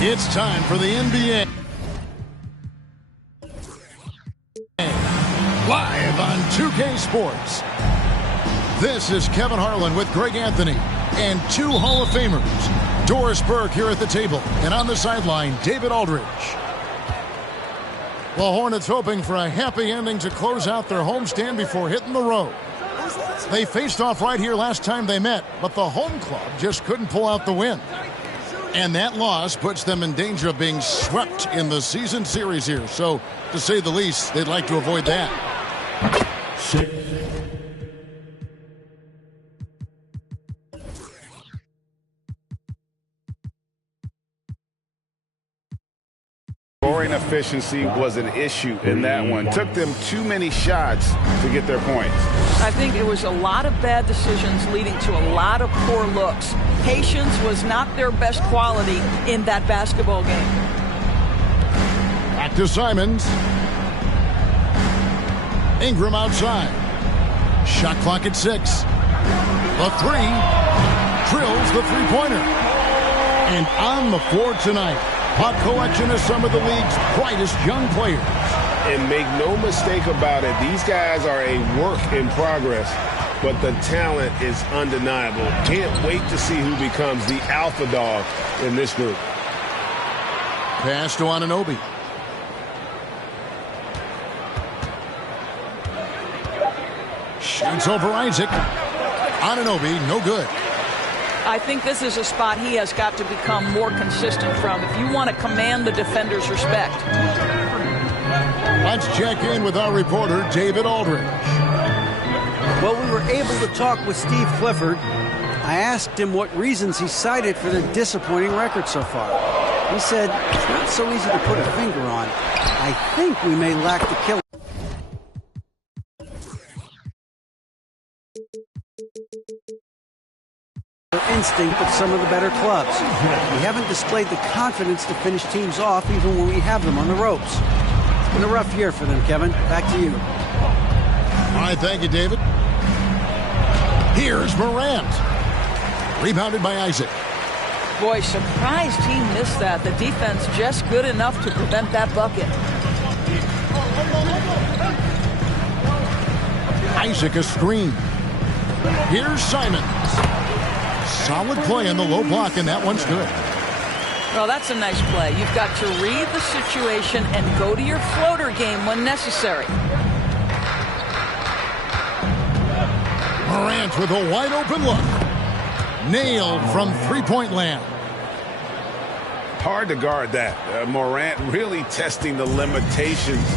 It's time for the NBA. Live on 2K Sports. This is Kevin Harlan with Greg Anthony and two Hall of Famers. Doris Burke here at the table, and on the sideline, David Aldridge. The Hornets hoping for a happy ending to close out their homestand before hitting the road. They faced off right here last time they met, but the home club just couldn't pull out the win. And that loss puts them in danger of being swept in the season series here. So, to say the least, they'd like to avoid that. Scoring efficiency was an issue in that one. Took them too many shots to get their points. I think it was a lot of bad decisions leading to a lot of poor looks. Patience was not their best quality in that basketball game. Back to Simons. Ingram outside. Shot clock at 6. The three. Drills the three-pointer. And on the floor tonight, hot collection of some of the league's brightest young players. And make no mistake about it, these guys are a work in progress, but the talent is undeniable. Can't wait to see who becomes the alpha dog in this group. Pass to Anunoby. Shoots over Isaac. Anunoby, no good. I think this is a spot he has got to become more consistent from if you want to command the defender's respect. Let's check in with our reporter, David Aldridge. Well, we were able to talk with Steve Clifford. I asked him what reasons he cited for their disappointing record so far. He said, it's not so easy to put a finger on. I think we may lack the killer instinct of some of the better clubs. We haven't displayed the confidence to finish teams off even when we have them on the ropes. It's been a rough year for them, Kevin. Back to you. All right, thank you, David. Here's Morant. Rebounded by Isaac. Boy, surprised he missed that. The defense just good enough to prevent that bucket. Isaac a screen. Here's Simons. Solid play in the low block, and that one's good. Well, that's a nice play. You've got to read the situation and go to your floater game when necessary. Morant with a wide open look. Nailed from three-point land. Hard to guard that. Morant really testing the limitations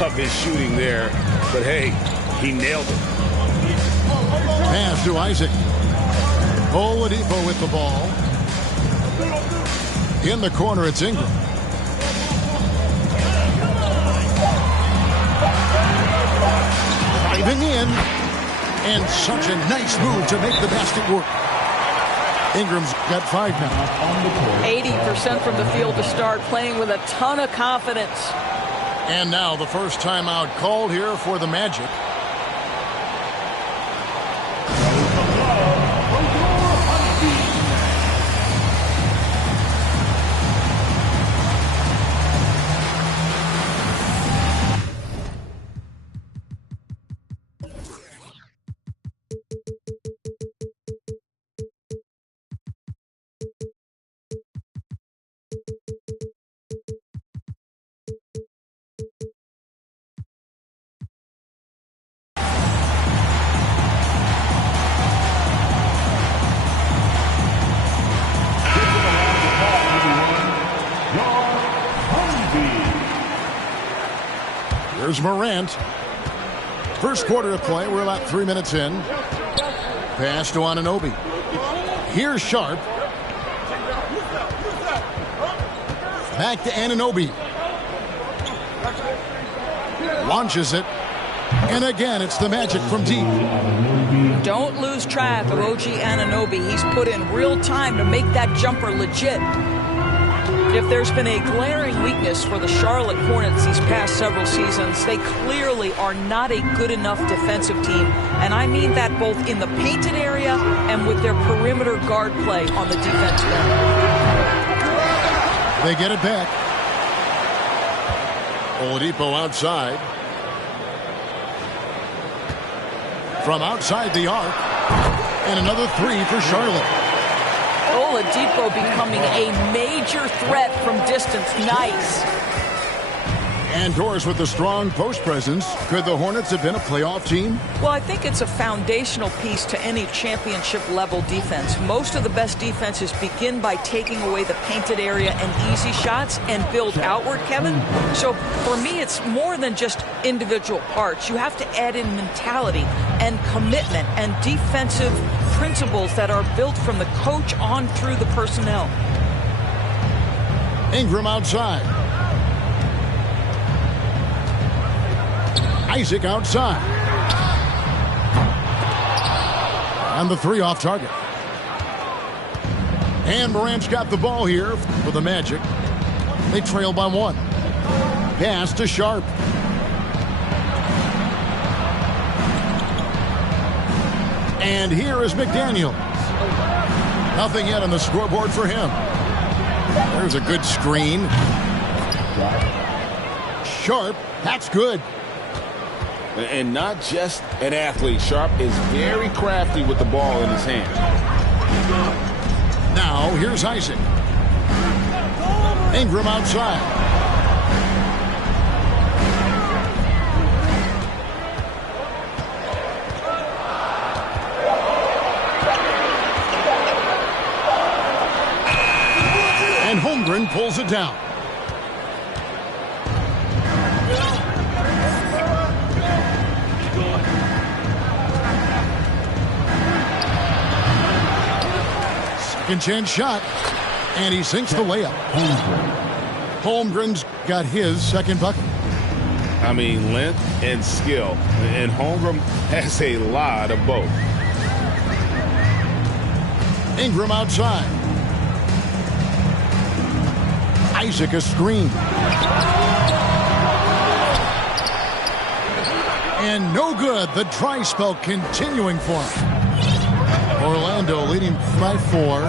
of his shooting there. But hey, he nailed it. Pass to Isaac. Oladipo with the ball. In the corner, it's Ingram. Driving in. And such a nice move to make the basket work. Ingram's got 5 now. 80% from the field to start, playing with a ton of confidence. And now the first timeout called here for the Magic. Here's Morant. First quarter of play. We're about 3 minutes in. Pass to Anunoby. Here's Sharp. Back to Anunoby. Launches it. And again, it's the Magic from deep. Don't lose track of OG Anunoby. He's put in real time to make that jumper legit. If there's been a glaring weakness for the Charlotte Hornets these past several seasons, they clearly are not a good enough defensive team. And I mean that both in the painted area and with their perimeter guard play on the defensive end. They get it back. Oladipo outside. From outside the arc. And another three for Charlotte. Oladipo becoming a major threat from distance. Nice. And Doris with the strong post presence. Could the Hornets have been a playoff team? Well, I think it's a foundational piece to any championship level defense. Most of the best defenses begin by taking away the painted area and easy shots and build outward, Kevin. So for me, it's more than just individual parts. You have to add in mentality and commitment and defensive principles that are built from the coach on through the personnel. Ingram outside. Isaac outside. And the three off target. And Morant's got the ball here for the Magic. They trail by one. Pass to Sharp. And here is McDaniels. Nothing yet on the scoreboard for him. There's a good screen. Sharp, that's good. And not just an athlete. Sharp is very crafty with the ball in his hand. Now, here's Isaac. Ingram outside. And Holmgren pulls it down. Second chance shot, and he sinks the layup. Holmgren's got his second bucket. I mean, length and skill. And Holmgren has a lot of both. Ingram outside. Isaac a screen. And no good. The dry spell continuing for him. Orlando leading by 4.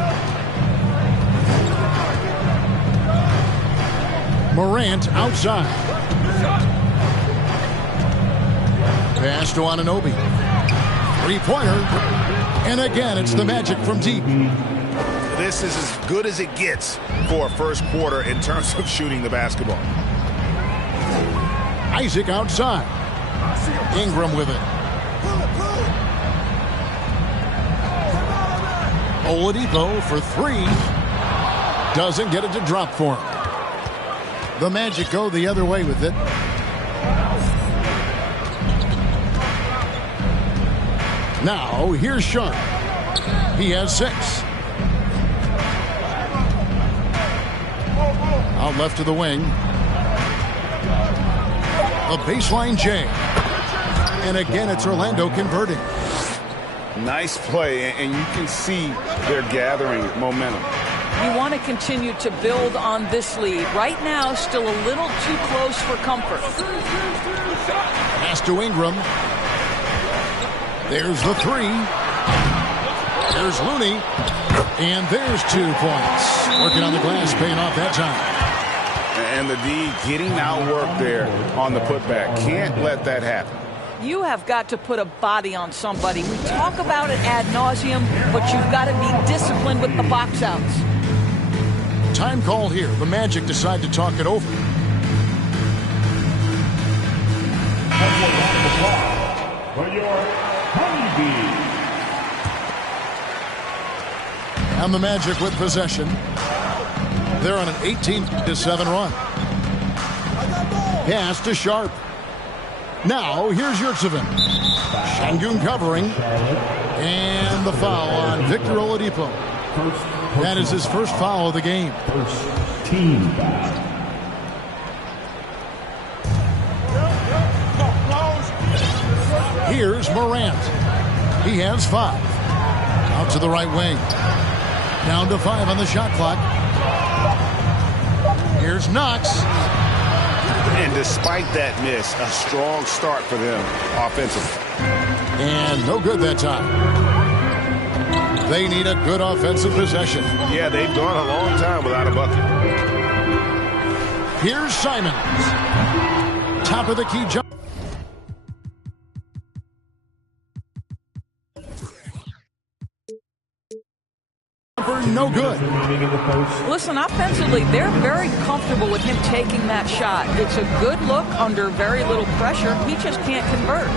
Morant outside. Pass to Anunoby. Three-pointer. And again, it's the Magic from deep. This is as good as it gets for a first quarter in terms of shooting the basketball. Isaac outside. Ingram with it. Oladipo for 3. Doesn't get it to drop for him. The Magic go the other way with it. Now, here's Sharp. He has 6. Out left to the wing. A baseline J. And again, it's Orlando converting. Nice play, and you can see they're gathering momentum. You want to continue to build on this lead. Right now, still a little too close for comfort. Pass to Ingram. There's the 3. There's Looney. And there's 2 points. Working on the glass, paying off that time. And the D getting outworked there on the putback. Can't let that happen. You have got to put a body on somebody. We talk about it ad nauseum, but you've got to be disciplined with the box outs. Time called here. The Magic decide to talk it over. And the Magic with possession. They're on an 18-7 run. Pass to Sharp. Now, here's Yurtseven. Şengün covering. And the foul on Victor Oladipo. That is his first foul of the game. First team foul. Here's Morant. He has 5. Out to the right wing. Down to 5 on the shot clock. Here's Knox. And despite that miss, a strong start for them offensively. And no good that time. They need a good offensive possession. Yeah, they've gone a long time without a bucket. Here's Simons. Top of the key jump. No good. Listen, offensively, they're very comfortable with him taking that shot. It's a good look under very little pressure. He just can't convert.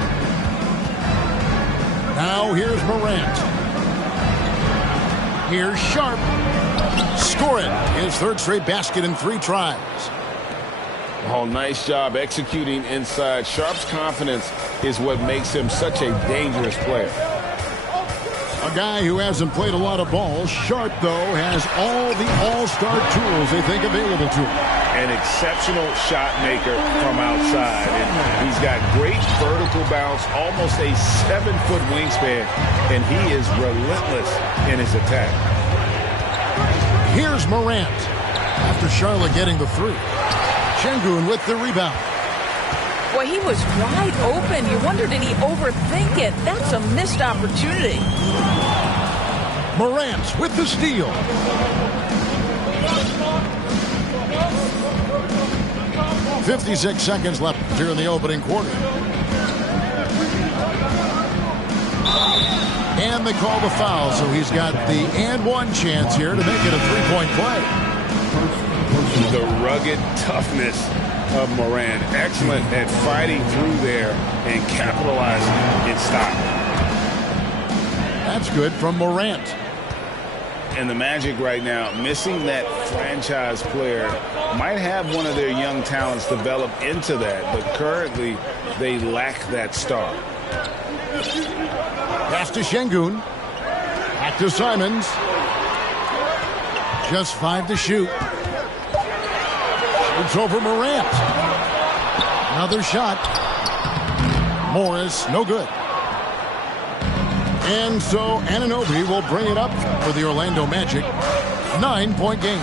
Now here's Morant. Here's Sharp. Score it. His third straight basket in 3 tries. Oh, nice job executing inside. Sharp's confidence is what makes him such a dangerous player. A guy who hasn't played a lot of ball. Sharp, though, has all the all-star tools they think available to him. An exceptional shot maker from outside. And he's got great vertical bounce, almost a 7-foot wingspan, and he is relentless in his attack. Here's Morant. After Charlotte getting the 3. Şengün with the rebound. Boy, he was wide open. You wonder, did he overthink it? That's a missed opportunity. Morant with the steal. .56 seconds left here in the opening quarter. And they call the foul, so he's got the and-one chance here to make it a 3-point play. The rugged toughness of Morant. Excellent at fighting through there and capitalizing in style. That's good from Morant. And the Magic right now, missing that franchise player, might have one of their young talents develop into that, but currently they lack that star. Pass to Şengün. Back to Simons. Just 5 to shoot. It's over Morant. Another shot. Morris, no good. And so Anunoby will bring it up for the Orlando Magic. 9-point game.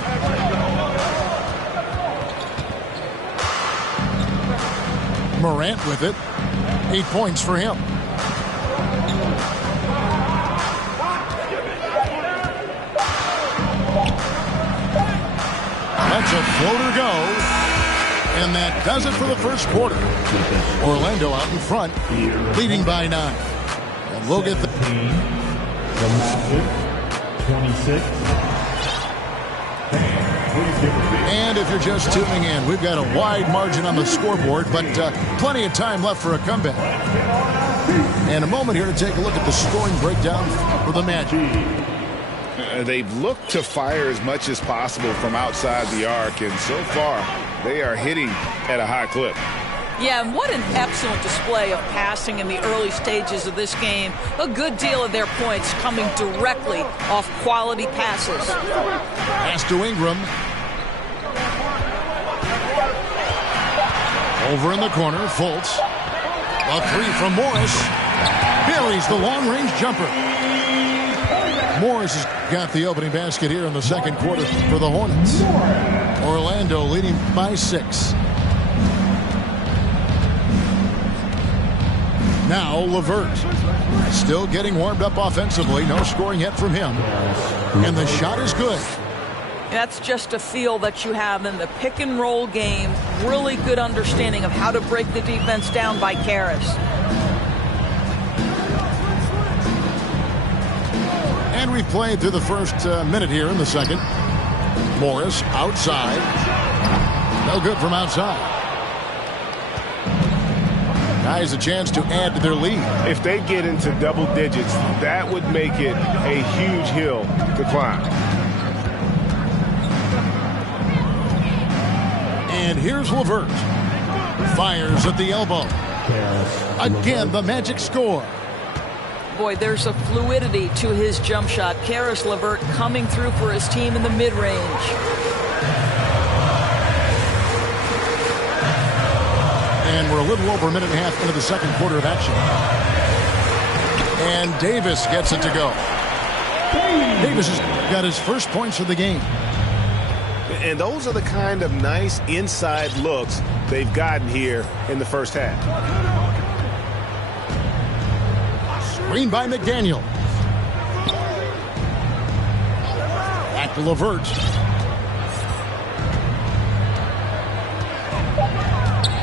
Morant with it. 8 points for him. That's a floater go. And that does it for the first quarter. Orlando out in front, leading by 9. And we'll get the Magic, 26. And if you're just tuning in, we've got a wide margin on the scoreboard, but plenty of time left for a comeback. And a moment here to take a look at the scoring breakdown for the Magic. They've looked to fire as much as possible from outside the arc, and so far they are hitting at a high clip. Yeah, and what an excellent display of passing in the early stages of this game. A good deal of their points coming directly off quality passes. Pass to Ingram. Over in the corner, Fultz. A 3 from Morris. Buries the long-range jumper. Morris has got the opening basket here in the second quarter for the Hornets. Orlando leading by 6. Now LeVert. Still getting warmed up offensively. No scoring yet from him. And the shot is good. That's just a feel that you have in the pick-and-roll game. Really good understanding of how to break the defense down by Karras. And we've played through the first minute here in the second. Morris outside. No good from outside. Guys, a chance to add to their lead. If they get into double digits, that would make it a huge hill to climb. And here's LeVert. Fires at the elbow. Again, the Magic score. Boy, there's a fluidity to his jump shot. Caris LeVert coming through for his team in the mid-range. And we're a little over a minute and a half into the second quarter of action. And Davis gets it to go. Davis has got his first points of the game. And those are the kind of nice inside looks they've gotten here in the first half. Screen by McDaniel. Back to LeVert.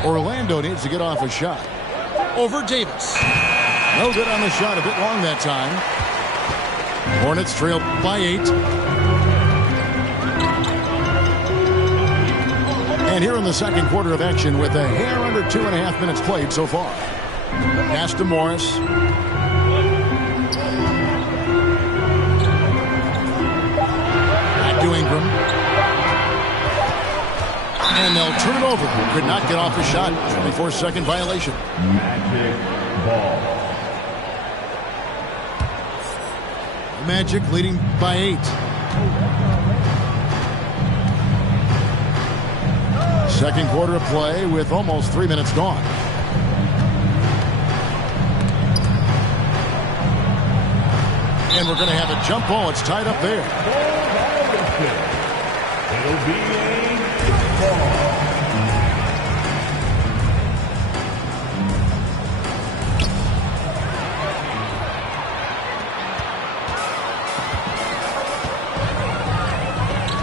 Orlando needs to get off a shot. Over Davis. No good on the shot. A bit long that time. Hornets trail by 8. And here in the second quarter of action with a hair under 2.5 minutes played so far. Pass to Morris. Back to Ingram. And they'll turn it over. Could not get off the shot. 24-second violation. Magic ball. Magic leading by 8. Second quarter of play with almost 3 minutes gone. And we're going to have a jump ball. It's tied up there. It'll be a ball.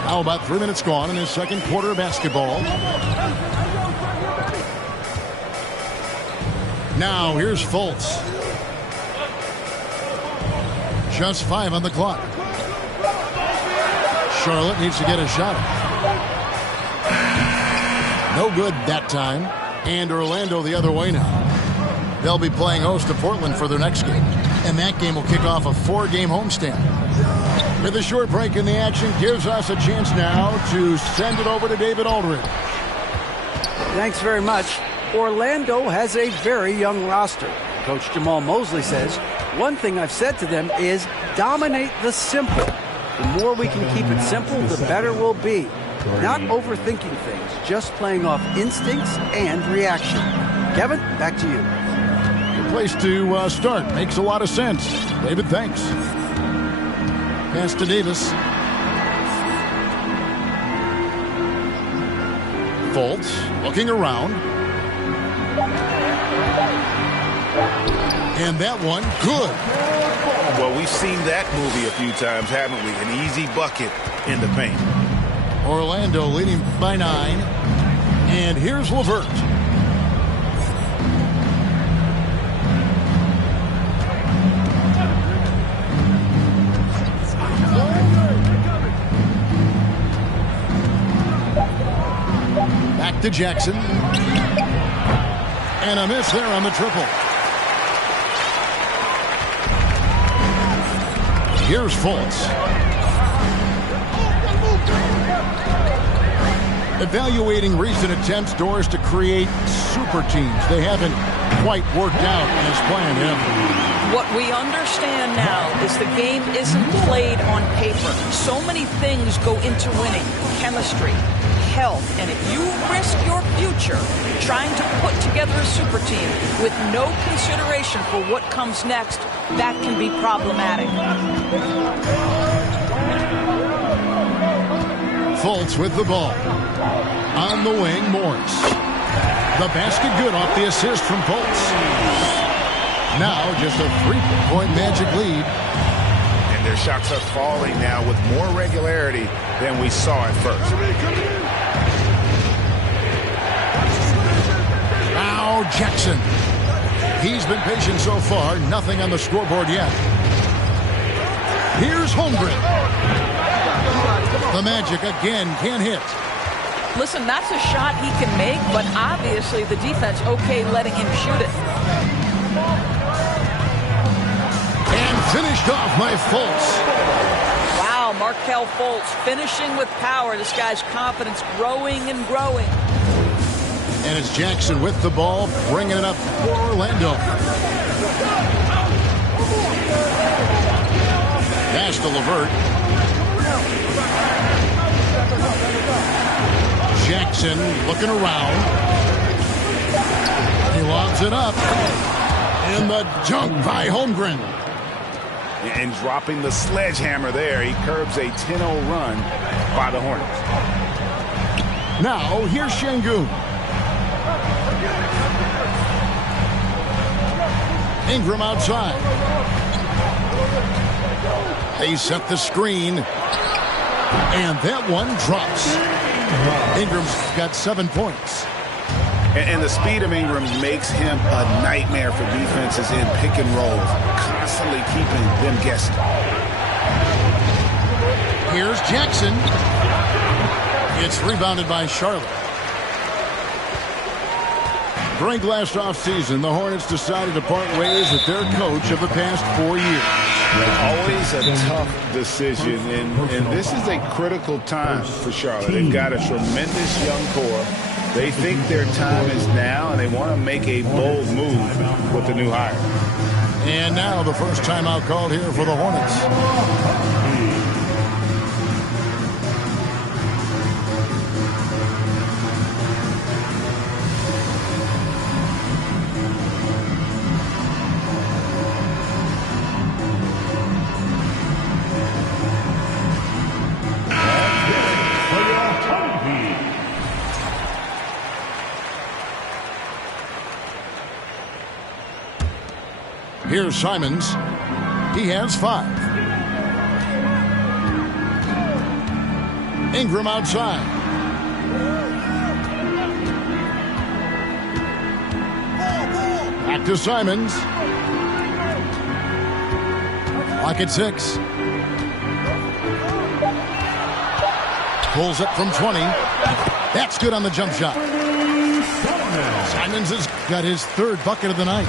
Now about 3 minutes gone in his second quarter of basketball. Now here's Fultz. Just 5 on the clock. Charlotte needs to get a shot. No good that time. And Orlando the other way now. They'll be playing host to Portland for their next game. And that game will kick off a 4-game homestand. With a short break in the action gives us a chance now to send it over to David Aldridge. Thanks very much. Orlando has a very young roster. Coach Jamal Mosley says, one thing I've said to them is dominate the simple. The more we can keep it simple, the better we'll be. Not overthinking things, just playing off instincts and reaction. Kevin, back to you. Good place to start. Makes a lot of sense. David, thanks. Pass to Davis. Fultz looking around. And that one, good. Well, we've seen that movie a few times, haven't we? An easy bucket in the paint. Orlando leading by 9. And here's LeVert. Back to Jackson. And a miss there on the triple. Here's Fultz. Evaluating recent attempts, Doris, to create super teams. They haven't quite worked out as planned, have they? What we understand now is the game isn't played on paper. So many things go into winning. Chemistry, health, and if you risk your future trying to put together a super team with no consideration for what comes next, that can be problematic. Fultz with the ball. On the wing, Morris. The basket good off the assist from Fultz. Now just a 3-point Magic lead. And their shots are falling now with more regularity than we saw at first. Now Jackson. He's been patient so far. Nothing on the scoreboard yet. Here's Holmgren. The Magic again can't hit. Listen, that's a shot he can make, but obviously the defense okay letting him shoot it. And finished off by Fultz. Wow, Markelle Fultz finishing with power. This guy's confidence growing and growing. And it's Jackson with the ball, bringing it up for Orlando. Pass to LeVert. Jackson looking around. He lobs it up. And the dunk by Holmgren. And dropping the sledgehammer there, he curbs a 10-0 run by the Hornets. Now, here's Şengün. Ingram outside. They set the screen. And that one drops. Ingram's got 7 points. And the speed of Ingram makes him a nightmare for defenses in pick and rolls, constantly keeping them guessing. Here's Jackson. It's rebounded by Charlotte. During last offseason, the Hornets decided to part ways with their coach of the past 4 years. Always a tough decision, and this is a critical time for Charlotte. They've got a tremendous young core. They think their time is now, and they want to make a bold move with the new hire. And now the first timeout called here for the Hornets. Here's Simons. He has 5. Ingram outside. Back to Simons. Clock at 6. Pulls it from 20. That's good on the jump shot. Simons has got his 3rd bucket of the night.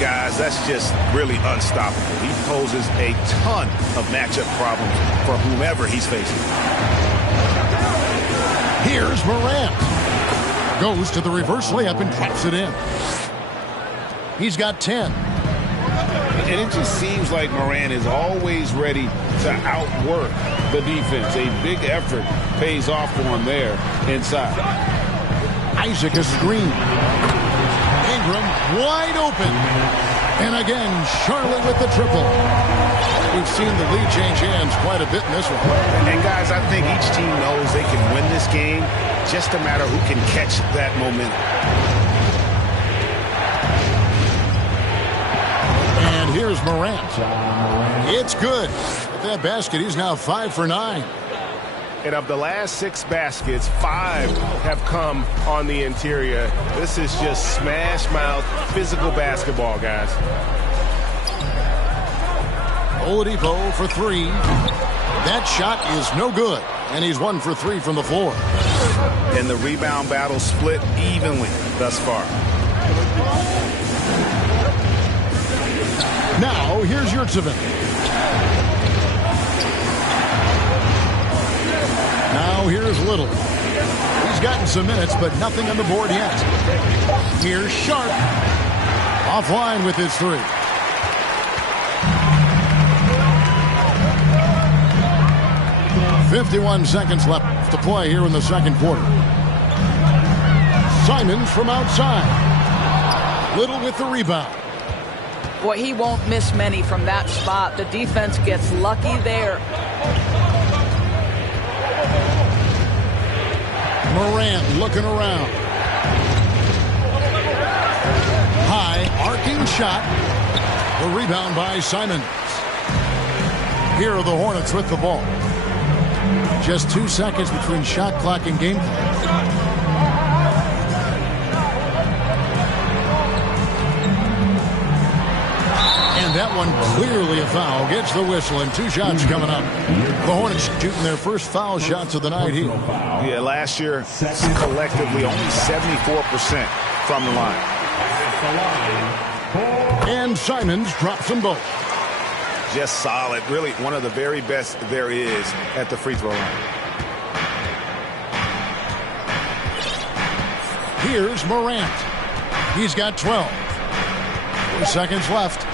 Guys, that's just really unstoppable. He poses a ton of matchup problems for whomever he's facing. Here's Morant. Goes to the reverse layup and traps it in. He's got 10. And it just seems like Morant is always ready to outwork the defense. A big effort pays off for him there inside. Isaac is screened. Ingram wide open. And again, Charlotte with the triple. We've seen the lead change hands quite a bit in this one. And guys, I think each team knows they can win this game. Just a matter who can catch that momentum. And here's Morant. It's good. With that basket, he's now 5 for 9. And of the last 6 baskets, 5 have come on the interior. This is just smash mouth physical basketball, guys. Oladipo for 3. That shot is no good. And he's 1 for 3 from the floor. And the rebound battle split evenly thus far. Now, here's Yurtseven. Now here's Little. He's gotten some minutes, but nothing on the board yet. Here's Sharp. Offline with his 3. "51 seconds left to play here in the second quarter. Simons from outside. Little with the rebound. Boy, he won't miss many from that spot. The defense gets lucky there. Morant looking around. High arcing shot. The rebound by Simons. Here are the Hornets with the ball. Just 2 seconds between shot clock and game clock. And that one clearly a foul. Gets the whistle and 2 shots coming up. The Hornets shooting their first foul shots of the night here. Yeah, last year, collectively, only 74% from the line. And Simons drops them both. Just solid. Really one of the very best there is at the free throw line. Here's Morant. He's got 12. 4 seconds left.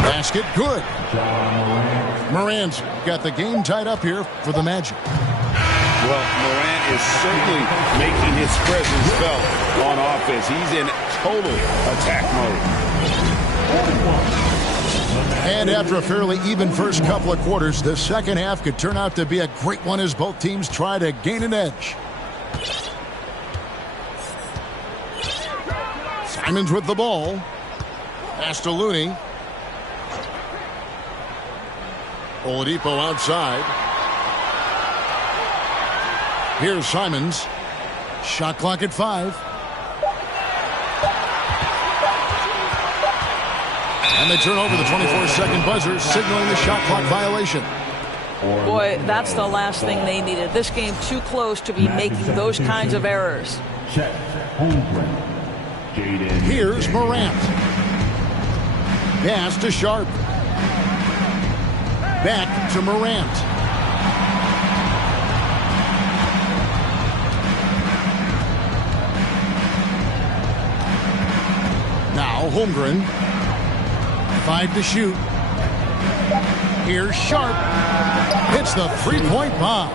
Basket good. Morant's got the game tied up here for the Magic. Well, Morant is certainly making his presence felt on offense. He's in total attack mode. And after a fairly even first couple of quarters, the second half could turn out to be a great one as both teams try to gain an edge. Simons with the ball. Pass to Looney. Oladipo outside. Here's Simons. Shot clock at 5. And they turn over the 24-second buzzer, signaling the shot clock violation. Boy, that's the last thing they needed. This game too close to be making those kinds of errors. Here's Morant. Pass to Sharp. Back to Morant. Now Holmgren. 5 to shoot. Here's Sharp. Hits the three-point bomb.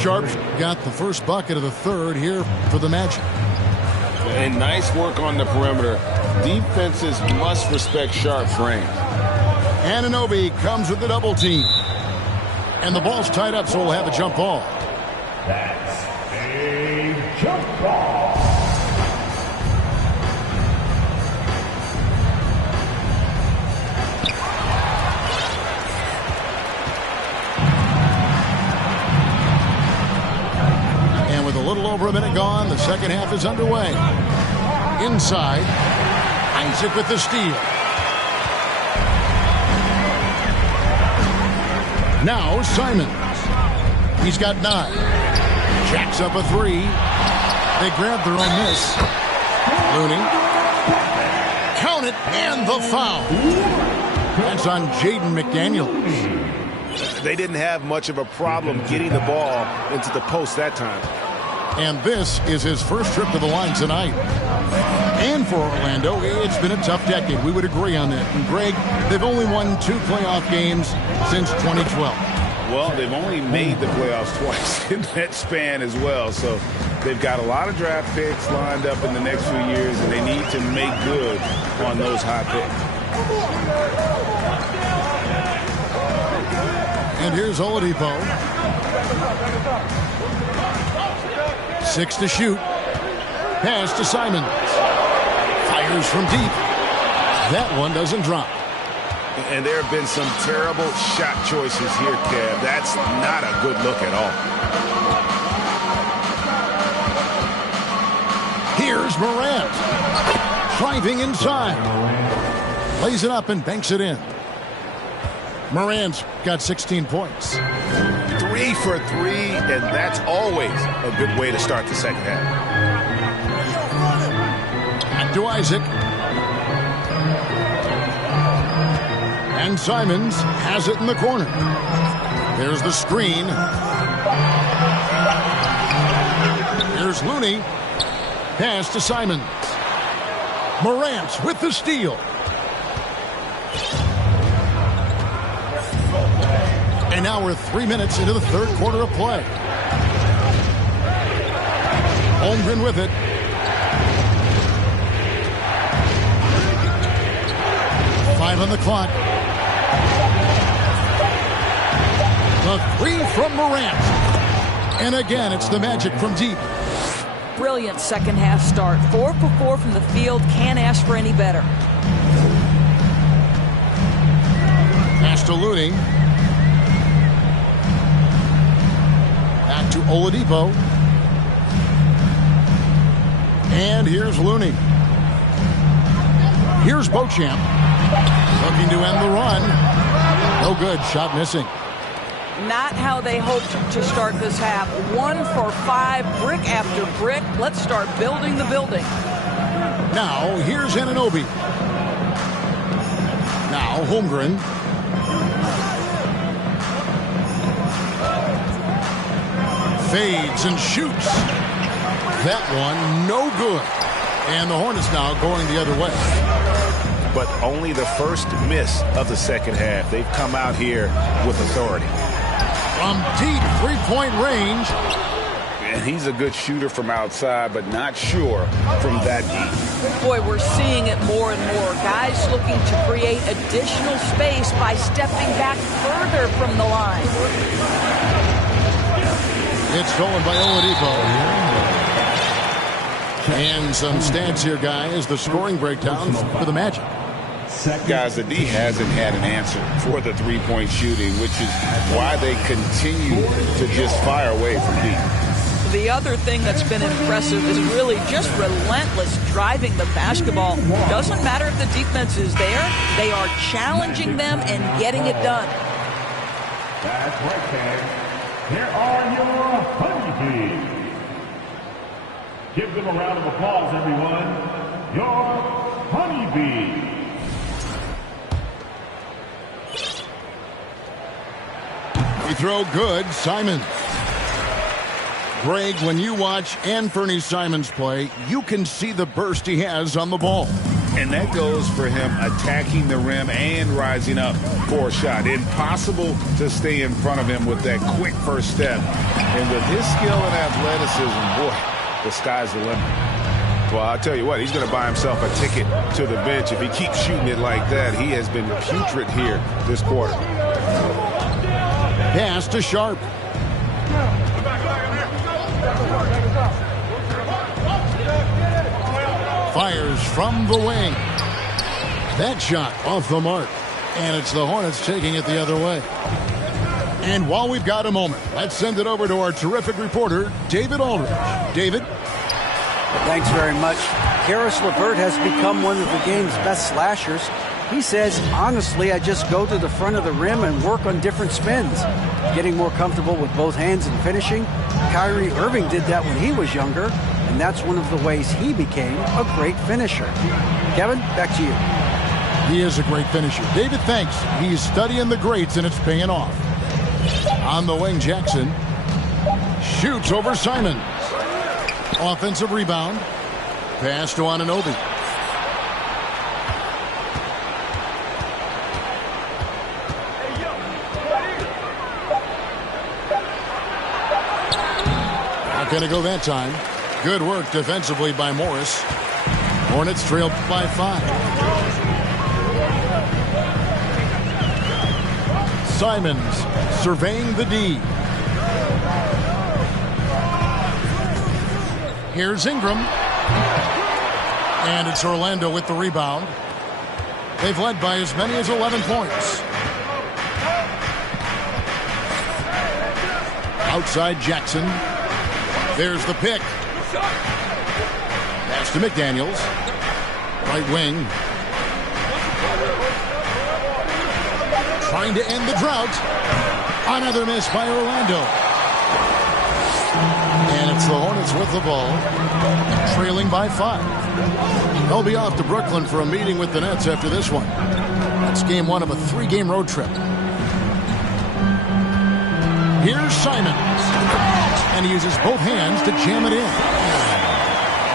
Sharp's got the first bucket of the third here for the Magic. And nice work on the perimeter. Defenses must respect Sharp's range. Anunoby comes with the double team. And the ball's tied up, so we'll have a jump ball. That's a jump ball. And with a little over a minute gone, the second half is underway. Inside, Isaac with the steal. Now Simons. He's got 9. Jacks up a 3. They grab their own miss. Looney. Count it, and the foul. That's on Jaden McDaniels. They didn't have much of a problem getting the ball into the post that time. And this is his first trip to the line tonight. And for Orlando, it's been a tough decade. We would agree on that. And Greg, they've only won 2 playoff games since 2012. Well, they've only made the playoffs twice in that span as well. So they've got a lot of draft picks lined up in the next few years, and they need to make good on those high picks. And here's Oladipo. 6 to shoot. Pass to Simons. Fires from deep. That one doesn't drop. And there have been some terrible shot choices here, Kev. That's not a good look at all. Here's Morant. Driving inside. Lays it up and banks it in. Morant's got 16 points. 3 for 3, and that's always a good way to start the second half. Back to Isaac. And Simons has it in the corner. There's the screen. Here's Looney. Pass to Simons. Morant with the steal. And now we're 3 minutes into the third quarter of play. Holmgren with it. Five on the clock. The 3 from Morant. And again, it's the Magic from deep. Brilliant second half start. 4 for 4 from the field. Can't ask for any better. Pass to Looney. Back to Oladipo. And here's Looney. Here's Beauchamp. Looking to end the run. No good. Shot missing. Not how they hoped to start this half. 1 for 5, brick after brick. Let's start building the building. Now, here's Anunoby. Now, Holmgren. Fades and shoots. That one, no good. And the Hornets now going the other way. But only the first miss of the second half. They've come out here with authority. From deep three-point range. And he's a good shooter from outside, but not sure from that deep. Boy, we're seeing it more and more. Guys looking to create additional space by stepping back further from the line. It's stolen by Oladipo. And some stats here, guys. The scoring breakdown for the Magic. Guys, the D hasn't had an answer for the three-point shooting, which is why they continue to just fire away from deep. The other thing that's been impressive is really just relentless driving the basketball. Doesn't matter if the defense is there. They are challenging them and getting it done. That's right, fans. Here are your honeybees. Give them a round of applause, everyone. Your honeybees. We throw good. Simons. Greg, when you watch Anthony Simons play, you can see the burst he has on the ball. And that goes for him attacking the rim and rising up for a shot. Impossible to stay in front of him with that quick first step. And with his skill and athleticism, boy, the sky's the limit. Well, I'll tell you what, he's going to buy himself a ticket to the bench. If he keeps shooting it like that, he has been putrid here this quarter. Pass to Sharp. Fires from the wing. That shot off the mark. And it's the Hornets taking it the other way. And while we've got a moment, let's send it over to our terrific reporter, David Aldridge. David? Thanks very much. Karis LeVert has become one of the game's best slashers. He says, honestly, I just go to the front of the rim and work on different spins. Getting more comfortable with both hands and finishing. Kyrie Irving did that when he was younger, and that's one of the ways he became a great finisher. Kevin, back to you. He is a great finisher. David, thanks. He's studying the greats, and it's paying off. On the wing, Jackson shoots over Simons. Offensive rebound. Pass to Anunoby. Not going to go that time. Good work defensively by Morris. Hornets trail by 5. Simons surveying the D. Here's Ingram. And it's Orlando with the rebound. They've led by as many as 11 points. Outside Jackson. There's the pick. Pass to McDaniels. Right wing. Trying to end the drought. Another miss by Orlando. And it's the Hornets with the ball, trailing by 5. They'll be off to Brooklyn for a meeting with the Nets after this one. That's game 1 of a 3-game road trip. Here's Simons. And he uses both hands to jam it in.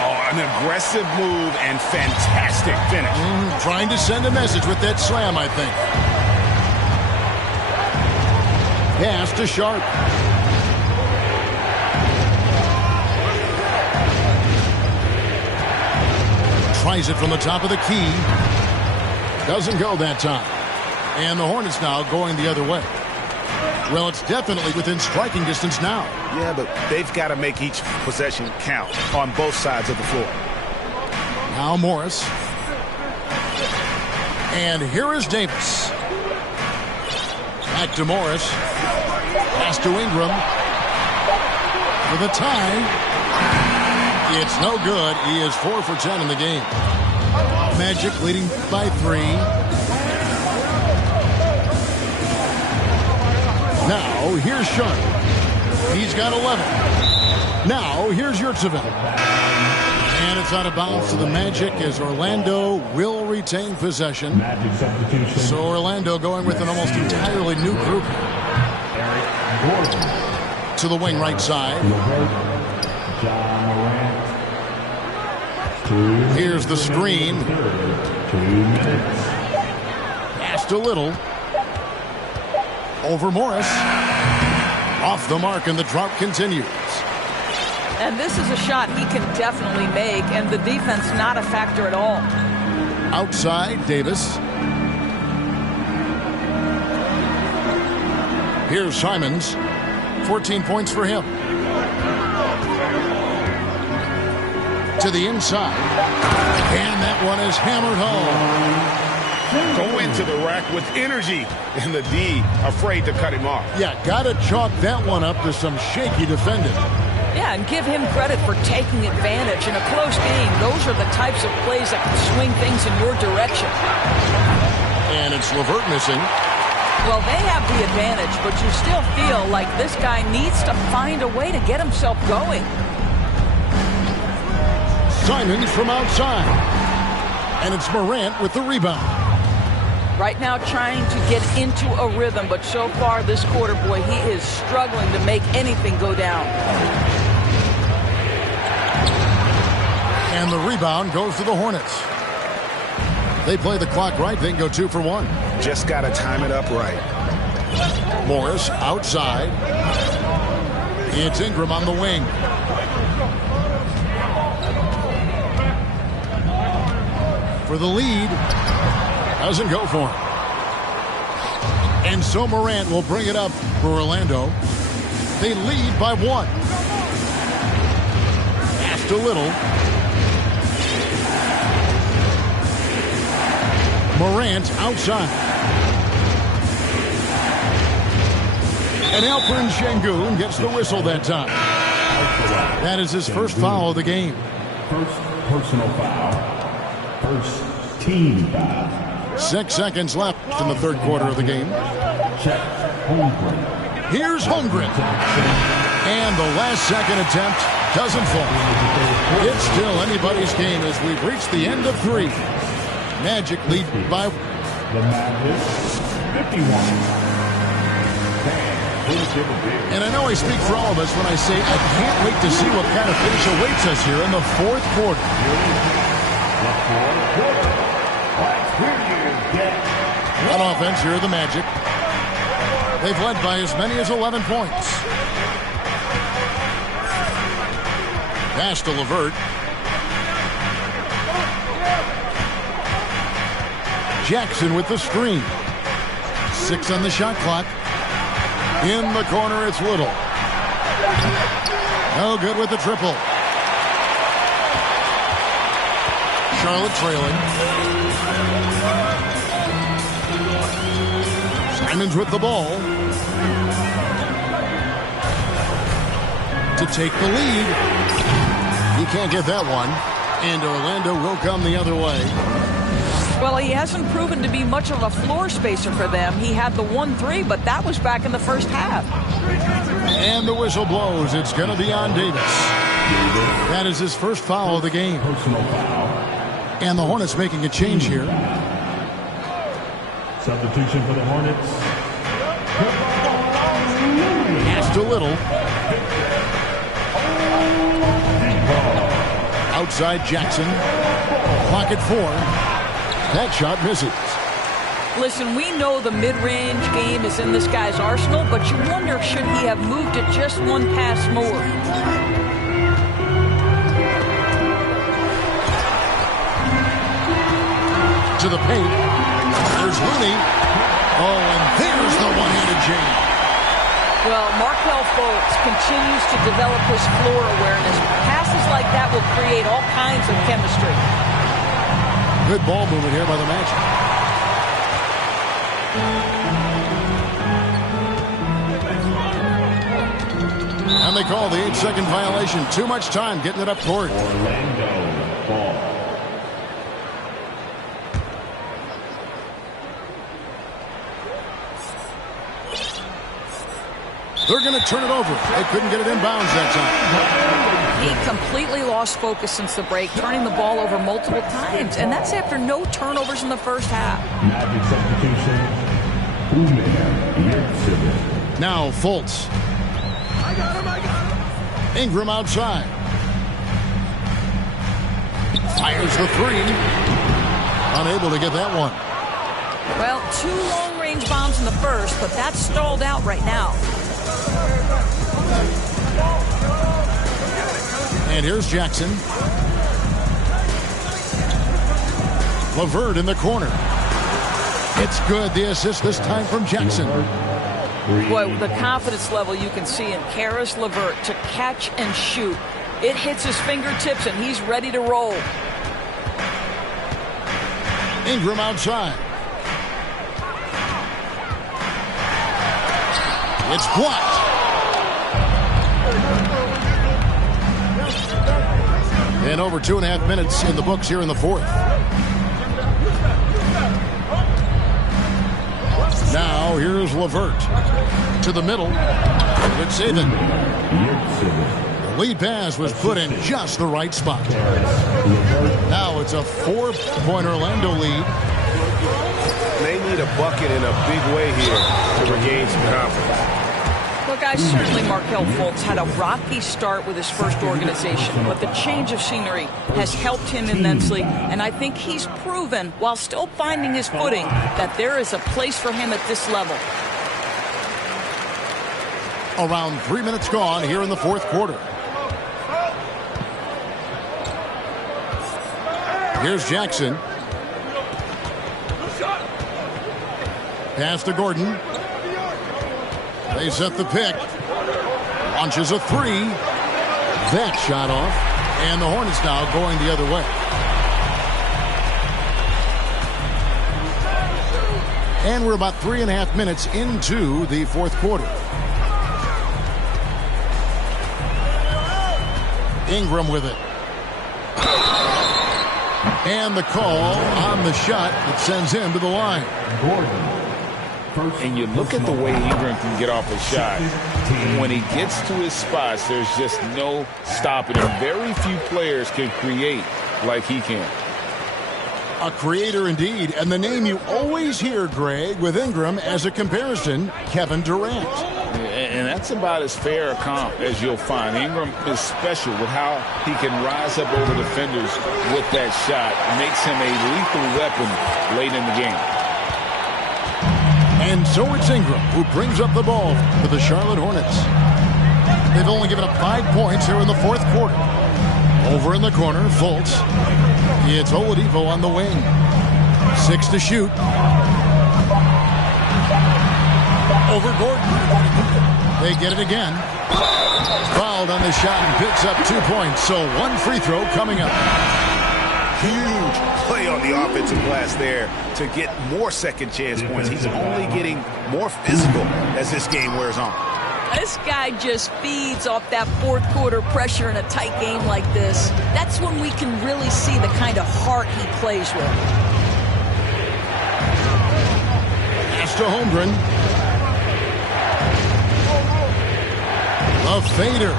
Oh, an aggressive move and fantastic finish. Trying to send a message with that slam, I think. Pass to Sharp. Tries it from the top of the key. Doesn't go that time. And the Hornets now going the other way. Well, it's definitely within striking distance now. Yeah, but they've got to make each possession count on both sides of the floor. Now Morris. And here is Davis. Back to Morris. Pass to Ingram. For the tie. It's no good. He is 4 for 10 in the game. Magic leading by 3. Now, here's Sharp. He's got 11. Now, here's Yurtseven. And it's out of bounds to the Magic as Orlando will retain possession. So Orlando going with an almost entirely new group. To the wing right side. Here's the screen. Pass to Little. Over Morris. Off the mark, and the drought continues. And this is a shot he can definitely make, and the defense not a factor at all. Outside, Davis. Here's Simons. 14 points for him. To the inside. And that one is hammered home. Go into the rack with energy, and the D afraid to cut him off. Yeah, got to chalk that one up to some shaky defending. Yeah, and give him credit for taking advantage. In a close game, those are the types of plays that can swing things in your direction. And it's LeVert missing. Well, they have the advantage, but you still feel like this guy needs to find a way to get himself going. Simons from outside. And it's Morant with the rebound. Right now trying to get into a rhythm, but so far this quarter, boy, he is struggling to make anything go down. And the rebound goes to the Hornets. They play the clock right. They can go 2 for 1. Just got to time it up right. Morris outside. It's Ingram on the wing. For the lead. Doesn't go for him. And so Morant will bring it up for Orlando. They lead by 1. Passed a little. Morant outside. And Alperen Şengün gets the whistle that time. That is his first foul of the game. First personal foul. First team foul. 6 seconds left in the third quarter of the game. Check Holmgren. Here's Holmgren. And the last second attempt doesn't fall. It's still anybody's game as we've reached the end of 3. Magic lead by... The Magic, 51. And I know I speak for all of us when I say I can't wait to see what kind of finish awaits us here in the fourth quarter. On offense, here are the Magic. They've led by as many as 11 points. Pass to LeVert. Jackson with the screen. 6 on the shot clock. In the corner, it's Little. No good with the triple. Charlotte trailing. Simons with the ball. To take the lead. He can't get that one. And Orlando will come the other way. Well, he hasn't proven to be much of a floor spacer for them. He had the 1-3, but that was back in the first half. And the whistle blows. It's going to be on Davis. That is his first foul of the game. Personal foul. And the Hornets making a change here. Substitution for the Hornets. Passed a little. Outside Jackson. Clock at 4. That shot misses. Listen, we know the mid-range game is in this guy's arsenal, but you wonder, should he have moved it just one pass more? To the paint. There's Looney. Oh, and there's the one-handed jam. Well, Markelle Fultz continues to develop his floor awareness. Passes like that will create all kinds of chemistry. Good ball movement here by the Magic. And they call the 8-second violation. Too much time getting it up court. Orlando ball. They're going to turn it over. They couldn't get it inbounds that time. He completely lost focus since the break, turning the ball over multiple times. And that's after no turnovers in the first half. Magic substitution. Now Fultz. Ingram outside. Fires the 3. Unable to get that one. Well, 2 long-range bombs in the first, but that's stalled out right now. And here's Jackson. LeVert in the corner. It's good. The assist this time from Jackson. Boy, the confidence level you can see in Caris LeVert to catch and shoot. It hits his fingertips and he's ready to roll. Ingram outside. It's blocked. And over 2.5 minutes in the books here in the fourth. Now here's Levert to the middle. It's Saban. The lead pass was put in just the right spot. Now it's a 4-point Orlando lead. They need a bucket in a big way here to regain some confidence. Well, guys, certainly Markelle Fultz had a rocky start with his first organization, but the change of scenery has helped him immensely, and I think he's proven, while still finding his footing, that there is a place for him at this level. Around 3 minutes gone here in the fourth quarter. Here's Jackson. Pass to Gordon. They set the pick. Launches a three. That shot off. And the Hornets now going the other way. And we're about 3.5 minutes into the fourth quarter. Ingram with it. And the call on the shot that sends him to the line. And you look at the way Ingram can get off a shot. When he gets to his spots, there's just no stopping him. Very few players can create like he can. A creator indeed. And the name you always hear, Greg, with Ingram as a comparison, Kevin Durant. And that's about as fair a comp as you'll find. Ingram is special with how he can rise up over defenders with that shot. It makes him a lethal weapon late in the game. And so it's Ingram who brings up the ball for the Charlotte Hornets. They've only given up 5 points here in the fourth quarter. Over in the corner, Fultz. It's Oladipo on the wing. 6 to shoot. Over Gordon. They get it again. Fouled on the shot and picks up 2 points. So 1 free throw coming up. Huge play on the offensive glass there to get more second chance points. He's only getting more physical as this game wears on. This guy just feeds off that fourth quarter pressure in a tight game like this. That's when we can really see the kind of heart he plays with. Pass to Holmgren. A fader.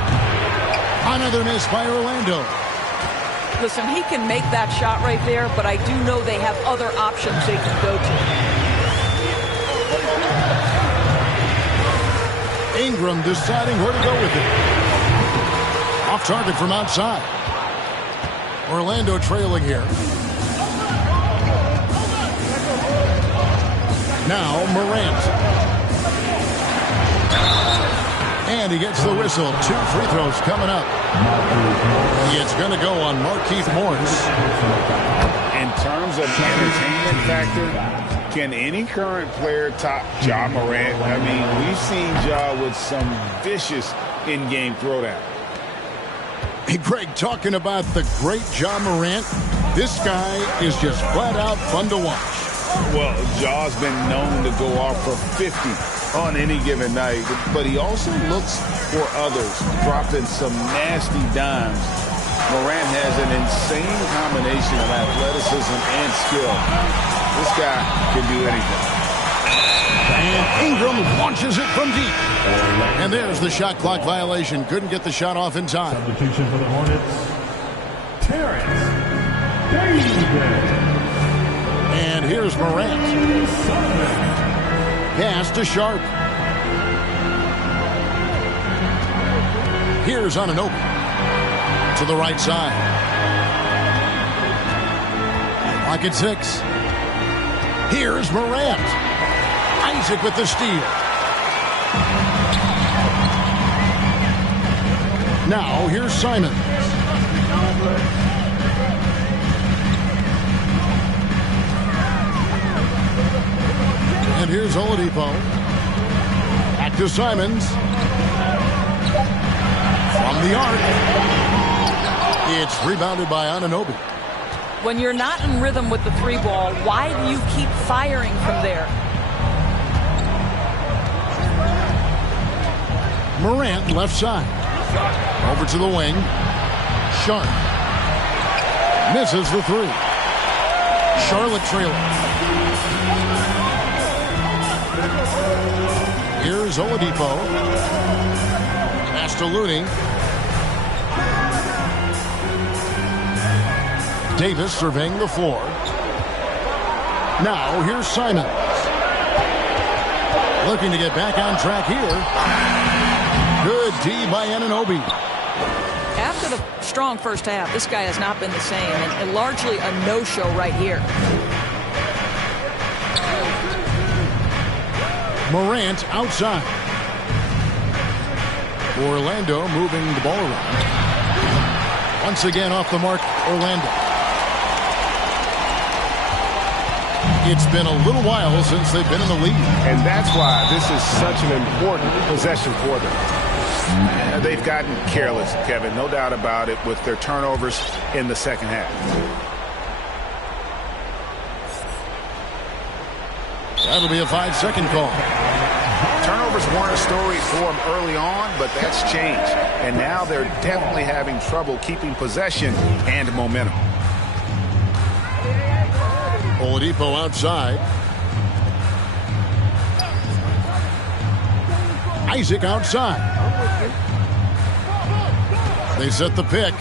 Another miss by Orlando. Listen, he can make that shot right there, but I do know they have other options they can go to. Ingram deciding where to go with it. Off target from outside. Orlando trailing here. Now Morant. And he gets the whistle. 2 free throws coming up. It's going to go on Markieff Morris. In terms of entertainment factor, can any current player top Ja Morant? I mean, we've seen Ja with some vicious in-game throwdown. Hey, Greg, talking about the great Ja Morant, this guy is just flat out fun to watch. Well, Ja's been known to go off for 50 on any given night, but he also looks for others, dropping some nasty dimes. Morant has an insane combination of athleticism and skill. This guy can do anything. And Ingram launches it from deep. And there's the shot clock violation. Couldn't get the shot off in time. Substitution for the Hornets, Terrence Davis. And here's Morant. Pass to Sharp. Here's Anunoby. To the right side. Pocket 6. Here's Morant. Isaac with the steal. Now here's Simon. And here's Oladipo. Back to Simons. From the arc. It's rebounded by Anunoby. When you're not in rhythm with the 3-ball, why do you keep firing from there? Morant left side. Over to the wing. Sharp. Misses the three. Charlotte trailing. Here's Oladipo. Pass to Looney. Davis surveying the floor. Now here's Simons. Looking to get back on track here. Good D by Anunoby. After the strong first half, this guy has not been the same, and largely a no-show right here. Morant outside. Orlando moving the ball around. Once again off the mark, Orlando. It's been a little while since they've been in the lead. And that's why this is such an important possession for them. They've gotten careless, Kevin, no doubt about it, with their turnovers in the second half. That'll be a 5-second call. Turnovers weren't a story for them early on, but that's changed. And now they're definitely having trouble keeping possession and momentum. Oladipo outside. Isaac outside. They set the pick.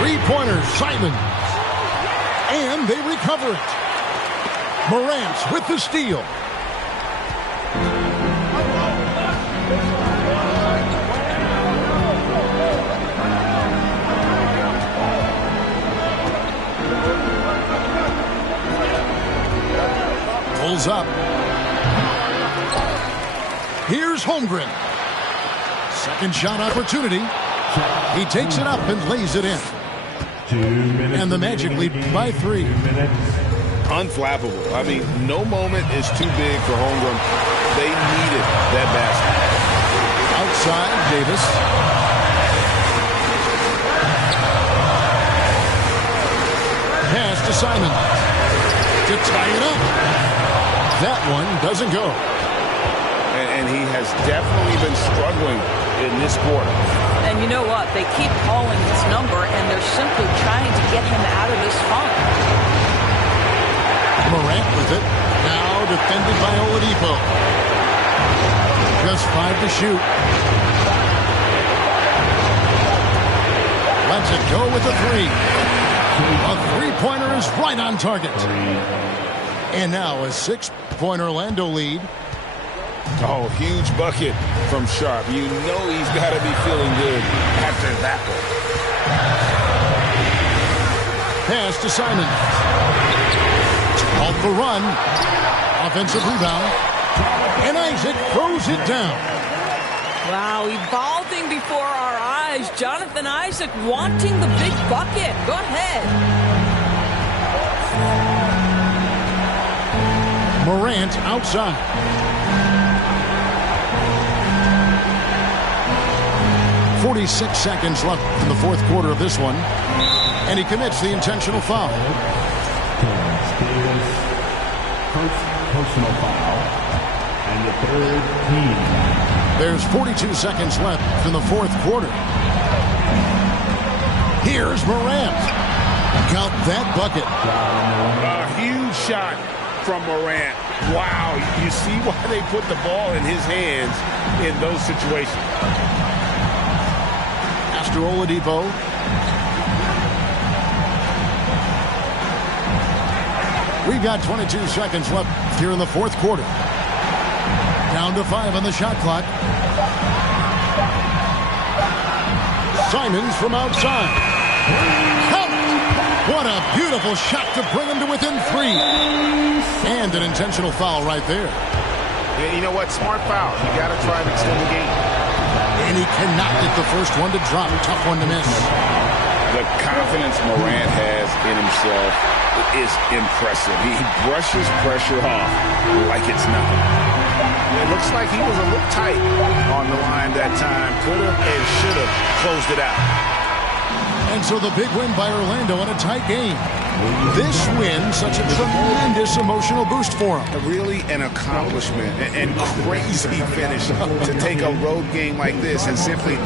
Three-pointer, Simons. And they recover it. Morant with the steal. Pulls up. Here's Holmgren. Second shot opportunity. He takes it up and lays it in. 2 minutes. And the Magic lead by 3. 2 minutes. Unflappable. I mean, no moment is too big for Holmgren. They needed that basket. Outside, Davis. Pass to Simon. To tie it up. That one doesn't go. And he has definitely been struggling in this quarter. And you know what? They keep calling his number, and they're simply trying to get him out of this funk. Morant with it. Now defended by Oladipo. Just 5 to shoot. Lets it go with a 3. A three-pointer is right on target. And now a 6-point Orlando lead. Oh, huge bucket from Sharp. You know he's got to be feeling good after that one. Pass to Simon. Off the run. Offensive rebound. And Isaac throws it down. Wow, evolving before our eyes. Jonathan Isaac wanting the big bucket. Go ahead. Morant outside. .46 seconds left in the fourth quarter of this one. And he commits the intentional foul. Davis, first personal foul, and the third team. There's 42 seconds left in the fourth quarter. Here's Morant. Count that bucket. A huge shot from Morant. Wow, you see why they put the ball in his hands in those situations. To Oladipo. We've got 22 seconds left here in the fourth quarter. Down to 5 on the shot clock. Simons from outside. Help! What a beautiful shot to bring him to within 3. And an intentional foul right there. Yeah, you know what? Smart foul. You got to try and extend the game. And he cannot get the first one to drop. Tough one to miss. The confidence Morant has in himself is impressive. He brushes pressure off like it's nothing. It looks like he was a little tight on the line that time. Could have and should have closed it out. And so the big win by Orlando in a tight game. This win, such a tremendous emotional boost for him. Really an accomplishment and crazy finish to take a road game like this and simply